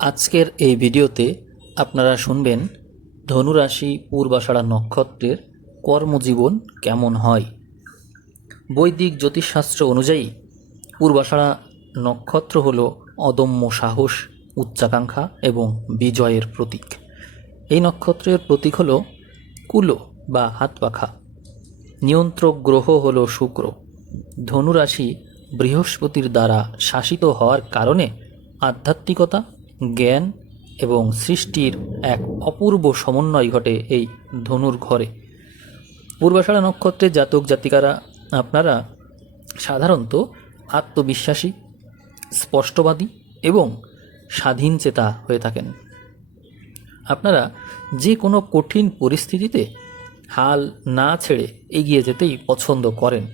আজকের এই ভিডিওতে আপনারা শুনবেন ধনুরাশি পূর্বাষাঢ়া নক্ষত্রের কর্মজীবন কেমন হয়। বৈদিক জ্যোতিষশাস্ত্র অনুযায়ী পূর্বাষাঢ়া নক্ষত্র হল অদম্য সাহস, উচ্চাকাঙ্ক্ষা এবং বিজয়ের প্রতীক। এই নক্ষত্রের প্রতীক হল কুলো বা হাত পাখা। নিয়ন্ত্রক গ্রহ হল শুক্র। ধনুরাশি বৃহস্পতির দ্বারা শাসিত হওয়ার কারণে আধ্যাত্মিকতা, জ্ঞান এবং সৃষ্টির এক অপূর্ব সমন্বয় ঘটে এই ধনুর ঘরে। পূর্বাষাঢ়া নক্ষত্রের জাতক জাতিকারা আপনারা সাধারণত আত্মবিশ্বাসী, স্পষ্টবাদী এবং স্বাধীনচেতা হয়ে থাকেন। আপনারা যে কোনো কঠিন পরিস্থিতিতে হাল না ছেড়ে এগিয়ে যেতেই পছন্দ করেন।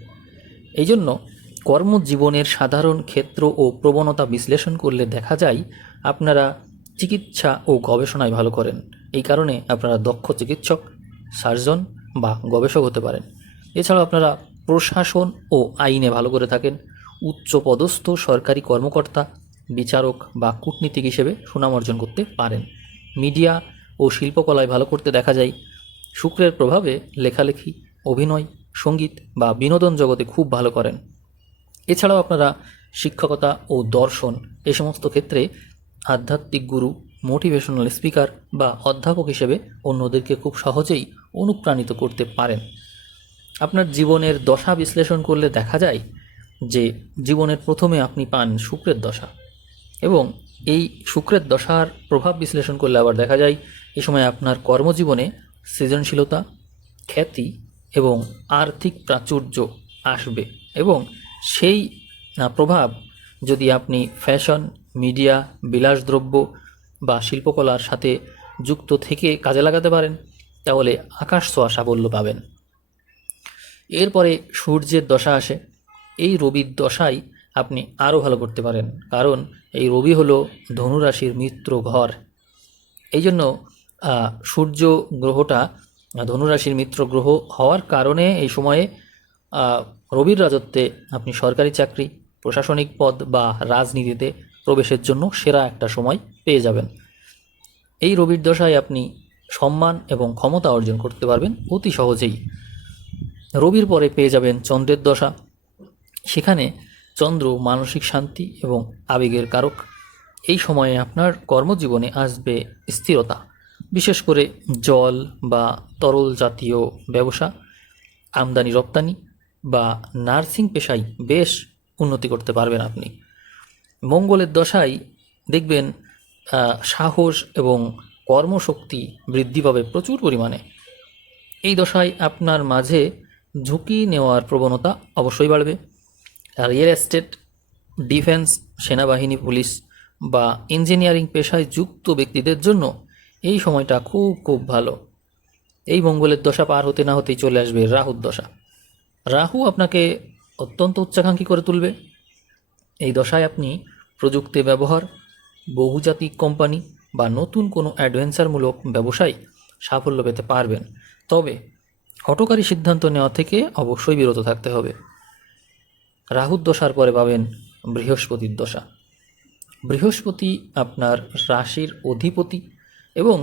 এই জন্য কর্মজীবনের সাধারণ ক্ষেত্র ও প্রবণতা বিশ্লেষণ করলে দেখা যায় আপনারা চিকিৎসা ও গবেষণায় ভালো করেন। এই কারণে আপনারা দক্ষ চিকিৎসক, সার্জন বা গবেষক হতে পারেন। এছাড়াও আপনারা প্রশাসন ও আইনে ভালো করে থাকেন। উচ্চপদস্থ সরকারি কর্মকর্তা, বিচারক বা কূটনীতিক হিসেবে সুনাম অর্জন করতে পারেন। মিডিয়া ও শিল্পকলায় ভালো করতে দেখা যায়। শুক্রের প্রভাবে লেখালেখি, অভিনয়, সঙ্গীত বা বিনোদন জগতে খুব ভালো করেন। এছাড়াও আপনারা শিক্ষকতা ও দর্শন এই সমস্ত ক্ষেত্রে আধ্যাত্মিক গুরু, মোটিভেশনাল স্পিকার বা অধ্যাপক হিসেবে অন্যদেরকে খুব সহজেই অনুপ্রাণিত করতে পারেন। আপনার জীবনের দশা বিশ্লেষণ করলে দেখা যায় যে জীবনের প্রথমে আপনি পান শুক্রের দশা, এবং এই শুক্রের দশার প্রভাব বিশ্লেষণ করলে আবার দেখা যায় এই সময় আপনার কর্মজীবনে সৃজনশীলতা, খ্যাতি এবং আর্থিক প্রাচুর্য আসবে। এবং সেই প্রভাব যদি আপনি ফ্যাশন, মিডিয়া, বিলাসদ্রব্য বা শিল্পকলার সাথে যুক্ত থেকে কাজে লাগাতে পারেন, তাহলে আকাশ ছোঁয়া সাফল্য পাবেন। এরপরে সূর্যের দশা আসে। এই রবির দশায় আপনি আরও ভালো করতে পারেন, কারণ এই রবি হলো ধনুরাশির মিত্র ঘর। এই জন্য সূর্য গ্রহটা ধনুরাশির মিত্র গ্রহ হওয়ার কারণে এই সময়ে রবির রাজত্বে আপনি সরকারি চাকরি, প্রশাসনিক পদ বা রাজনীতিতে প্রবেশের জন্য সেরা একটা সময় পেয়ে যাবেন। এই রবির দশায় আপনি সম্মান এবং ক্ষমতা অর্জন করতে পারবেন অতি সহজেই। রবির পরে পেয়ে যাবেন চন্দ্রের দশা। সেখানে চন্দ্র মানসিক শান্তি এবং আবেগের কারক। এই সময়ে আপনার কর্মজীবনে আসবে স্থিরতা, বিশেষ করে জল বা তরল জাতীয় ব্যবসা, আমদানি রপ্তানি বা নার্সিং পেশায় বেশ উন্নতি করতে পারবেন আপনি। মঙ্গলের দশায় দেখবেন সাহস এবং কর্মশক্তি বৃদ্ধি পাবে প্রচুর পরিমাণে। এই দশায় আপনার মাঝে ঝুঁকি নেওয়ার প্রবণতা অবশ্যই বাড়বে। রিয়েল এস্টেট, ডিফেন্স, সেনাবাহিনী, পুলিশ বা ইঞ্জিনিয়ারিং পেশায় যুক্ত ব্যক্তিদের জন্য এই সময়টা খুব খুব ভালো। এই মঙ্গলের দশা পার হতে না হতেই চলে আসবে রাহুর দশা। রাহু আপনাকে অত্যন্ত উচ্চাকাঙ্ক্ষী করে তুলবে। এই দশায় আপনি প্রযুক্তি ব্যবহার, বহুজাতিক কোম্পানি বা নতুন কোনো অ্যাডভেঞ্চারমূলক ব্যবসায় সাফল্য পেতে পারবেন। তবে হঠকারী সিদ্ধান্ত নেওয়া থেকে অবশ্যই বিরত থাকতে হবে। রাহুর দশার পরে পাবেন বৃহস্পতির দশা। বৃহস্পতি আপনার রাশির অধিপতি এবং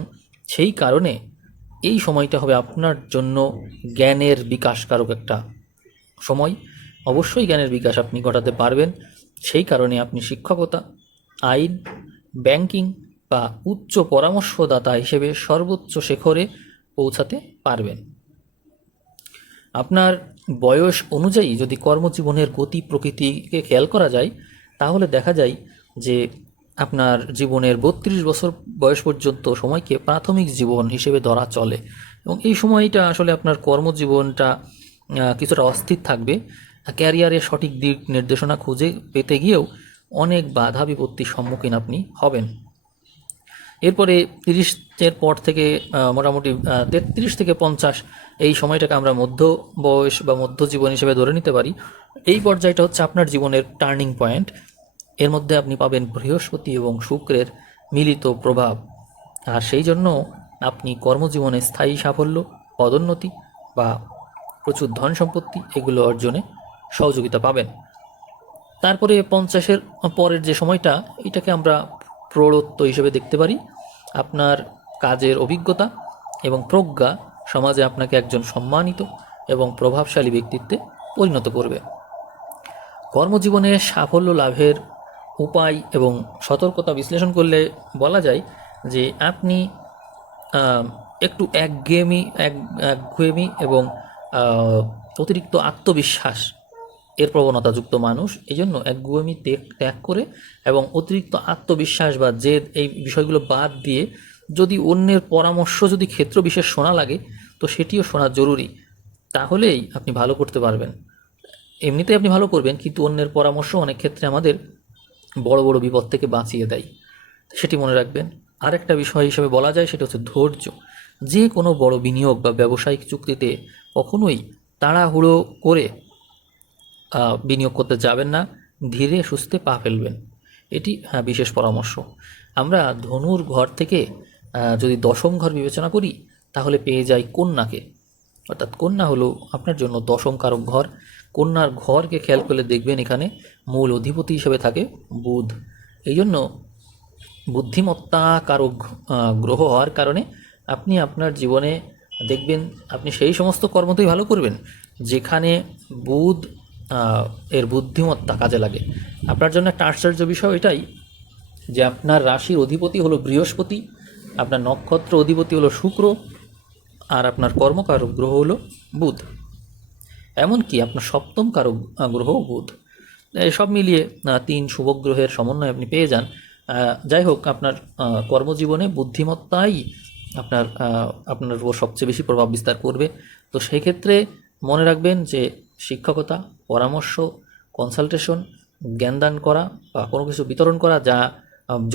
সেই কারণে এই সময়টা হবে আপনার জন্য জ্ঞানের বিকাশকারক একটা সময়। অবশ্যই জ্ঞানের বিকাশ আপনি ঘটাতে পারবেন। সেই কারণে আপনি শিক্ষকতা, আইন, ব্যাংকিং বা উচ্চ পরামর্শদাতা হিসেবে সর্বোচ্চ শিখরে পৌঁছাতে পারবেন। আপনার বয়স অনুযায়ী যদি কর্মজীবনের গতি প্রকৃতিকে খেয়াল করা যায়, তাহলে দেখা যায় যে আপনার জীবনের 32 বছর বয়স পর্যন্ত সময়কে প্রাথমিক জীবন হিসেবে ধরা চলে, এবং এই সময়টা আসলে আপনার কর্মজীবনটা কিছুটা অস্থির থাকবে। ক্যারিয়ারের সঠিক দিক নির্দেশনা খুঁজে পেতে গিয়েও অনেক বাধা বিপত্তির সম্মুখীন আপনি হবেন। এরপরে 30-এর পর থেকে মোটামুটি 33 থেকে 50 এই সময়টাকে আমরা মধ্য বয়স বা মধ্য জীবন হিসেবে ধরে নিতে পারি। এই পর্যায়টা হচ্ছে আপনার জীবনের টার্নিং পয়েন্ট। এর মধ্যে আপনি পাবেন বৃহস্পতি এবং শুক্রের মিলিত প্রভাব, আর সেই জন্য আপনি কর্মজীবনে স্থায়ী সাফল্য, পদোন্নতি বা প্রচুর ধন সম্পত্তি এগুলো অর্জনে সহযোগিতা পাবেন। তারপরে 50-এর পরের যে সময়টা, এটাকে আমরা প্রৌঢ়ত্ব হিসেবে দেখতে পারি। আপনার কাজের অভিজ্ঞতা এবং প্রজ্ঞা সমাজে আপনাকে একজন সম্মানিত এবং প্রভাবশালী ব্যক্তিত্বে পরিণত করবে। কর্মজীবনে সাফল্য লাভের উপায় এবং সতর্কতা বিশ্লেষণ করলে বলা যায় যে আপনি একটু একঘেয়েমি এবং অতিরিক্ত আত্মবিশ্বাস এর প্রবণতাযুক্ত মানুষ। এই জন্য একগুয়েমি ত্যাগ করে এবং অতিরিক্ত আত্মবিশ্বাস বা জেদ এই বিষয়গুলো বাদ দিয়ে যদি অন্যের পরামর্শ যদি ক্ষেত্র বিশেষ শোনা লাগে তো সেটিও শোনা জরুরি, তাহলেই আপনি ভালো করতে পারবেন। এমনিতেই আপনি ভালো করবেন, কিন্তু অন্যের পরামর্শ অনেক ক্ষেত্রে আমাদের বড় বড় বিপদ থেকে বাঁচিয়ে দেয়, সেটি মনে রাখবেন। আরেকটা বিষয় হিসেবে বলা যায় সেটা হচ্ছে ধৈর্য। যে কোনো বড় বিনিয়োগ বা ব্যবসায়িক চুক্তিতে কখনোই তাড়াহুড়ো করে বিনিয়োগ করতে যাবেন না, ধীরে সুস্থে পা ফেলবেন, এটি বিশেষ পরামর্শ। আমরা ধনুর ঘর থেকে যদি দশম ঘর বিবেচনা করি তাহলে পেয়ে যাই কন্যাকে, অর্থাৎ কন্যা হলো আপনার জন্য দশম কারক ঘর। কন্যার ঘরকে খেয়াল করলে দেখবেন এখানে মূল অধিপতি হিসেবে থাকে বুধ। এই জন্য বুদ্ধিমত্তা কারক গ্রহ হওয়ার কারণে আপনি আপনার জীবনে দেখবেন আপনি সেই সমস্ত কর্মতেই ভালো করবেন যেখানে বুধ এর বুদ্ধিমত্তা কাজে লাগে। আপনার জন্য একটা আশ্চর্য বিষয় এটাই যে আপনার রাশির অধিপতি হলো বৃহস্পতি, আপনার নক্ষত্র অধিপতি হলো শুক্র, আর আপনার কর্মকারক গ্রহ হলো বুধ, এমনকি আপনার সপ্তম কারক গ্রহ বুধ। সব মিলিয়ে 3 শুভ গ্রহের সমন্বয় আপনি পেয়ে যান। যাই হোক, আপনার কর্মজীবনে বুদ্ধিমত্তাই আপনার উপর সবচেয়ে বেশি প্রভাব বিস্তার করবে। তো সেই ক্ষেত্রে মনে রাখবেন যে শিক্ষকতা, পরামর্শ, কনসালটেশন, জ্ঞান দান করা বা কোনো কিছু বিতরণ করা, যা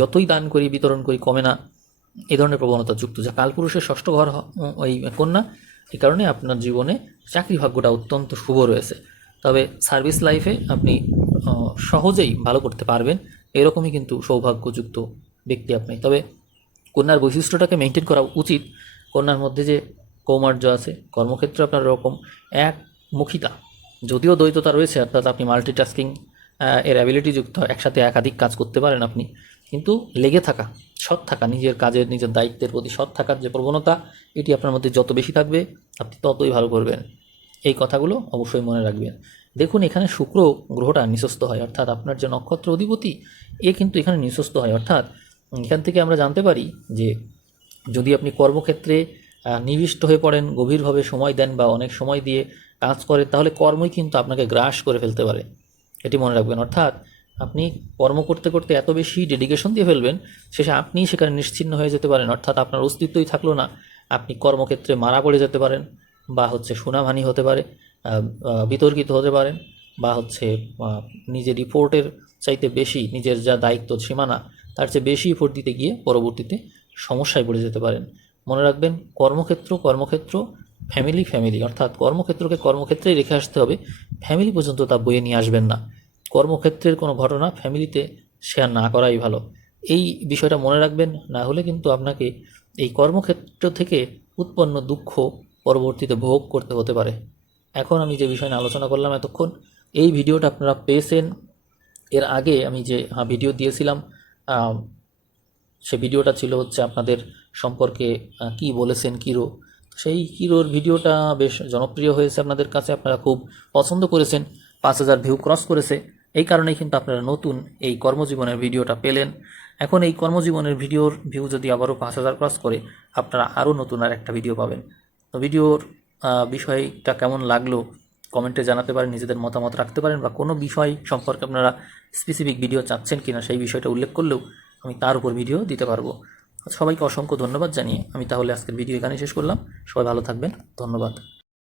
যতই দান করি বিতরণ করি কমে না, এই ধরনের প্রবণতা যুক্ত, যা কালপুরুষের ষষ্ঠ ঘর ওই কন্যা। এই কারণে আপনার জীবনে চাকরি ভাগ্যটা অত্যন্ত শুভ রয়েছে। তবে সার্ভিস লাইফে আপনি সহজেই ভালো করতে পারবেন, এরকমই কিন্তু সৌভাগ্যযুক্ত ব্যক্তি আপনি। তবে কন্যার বৈশিষ্ট্যটাকে মেনটেন করা উচিত। কন্যার মধ্যে যে কৌমার্য আছে, কর্মক্ষেত্রে আপনার এরকম একমুখিতা, যদিও দ্বৈততা রয়েছে, অর্থাৎ আপনি মাল্টিটাস্কিং এর অ্যাবিলিটি যুক্ত, একসাথে একাধিক কাজ করতে পারেন আপনি, কিন্তু লেগে থাকা, সৎ থাকা, নিজের কাজের নিজের দায়িত্বের প্রতি সৎ থাকার যে প্রবণতা, এটি আপনার মধ্যে যত বেশি থাকবে আপনি ততই ভালো করবেন। এই কথাগুলো অবশ্যই মনে রাখবেন। দেখুন, এখানে শুক্র গ্রহটা নিঃস্বস্ত হয়, অর্থাৎ আপনার যে নক্ষত্র অধিপতি এ কিন্তু এখানে নিঃস্বস্ত হয়। অর্থাৎ এখান থেকে আমরা জানতে পারি যে যদি আপনি কর্মক্ষেত্রে নিবিষ্ট হয়ে পড়েন, গভীরভাবে সময় দেন বা অনেক সময় দিয়ে কাজ করেন, তাহলে কর্মই কিন্তু আপনাকে গ্রাস করে ফেলতে পারে, এটি মনে রাখবেন। অর্থাৎ আপনি কর্ম করতে করতে এত বেশি ডেডিকেশন দিয়ে ফেলবেন, শেষে আপনি সেখানে নিশ্চিহ্ন হয়ে যেতে পারেন, অর্থাৎ আপনার অস্তিত্বই থাকলো না। আপনি কর্মক্ষেত্রে মারা পড়ে যেতে পারেন, বা সুনামহানি হতে পারে, বিতর্কিত হতে পারেন, বা নিজের রিপোর্টের চাইতে বেশি, নিজের যা দায়িত্ব সীমানা তার চেয়ে বেশি এফোর্ট দিতে গিয়ে পরবর্তীতে সমস্যায় পড়ে যেতে পারেন। মনে রাখবেন, কর্মক্ষেত্র, ফ্যামিলি, অর্থাৎ কর্মক্ষেত্রকে কর্মক্ষেত্রেই রেখে আসতে হবে, ফ্যামিলি পর্যন্ত তা বয়ে নিয়ে আসবেন না। কর্মক্ষেত্রের কোনো ঘটনা ফ্যামিলিতে শেয়ার না করাই ভালো, এই বিষয়টা মনে রাখবেন। না হলে কিন্তু আপনাকে এই কর্মক্ষেত্র থেকে উৎপন্ন দুঃখ পরবর্তীতে ভোগ করতে হতে পারে। এখন আমি যে বিষয় নিয়ে আলোচনা করলাম এতক্ষণ, এই ভিডিওটা আপনারা পেয়েছেন। এর আগে আমি যে ভিডিও দিয়েছিলাম, সে ভিডিওটা ছিল আপনাদের সম্পর্কে কি বলেছেন কিরো। সেই কিরোর ভিডিওটা বেশ জনপ্রিয় হয়েছে আপনাদের কাছে, আপনারা খুব পছন্দ করেছেন, 5000 ভিউ ক্রস করেছে। এই কারণেই কিন্তু আপনারা নতুন এই কর্মজীবনের ভিডিওটা পেলেন। এখন এই কর্মজীবনের ভিডিওর ভিউ যদি আবারও 5000 ক্রস করে, আপনারা আরও নতুন আর একটা ভিডিও পাবেন। তো ভিডিওর বিষয়টা কেমন লাগলো কমেন্টে জানাতে পারেন, নিজেদের মতামত রাখতে পারেন, বা কোনো বিষয় সম্পর্কে আপনারা স্পেসিফিক ভিডিও চাচ্ছেন কিনা সেই বিষয়টা উল্লেখ করলেও আমি তার উপর ভিডিও দিতে পারবো। সবাইকে অসংখ্য ধন্যবাদ জানিয়ে আমি তাহলে আজকের ভিডিও এখানে শেষ করলাম। সবাই ভালো থাকবেন, ধন্যবাদ।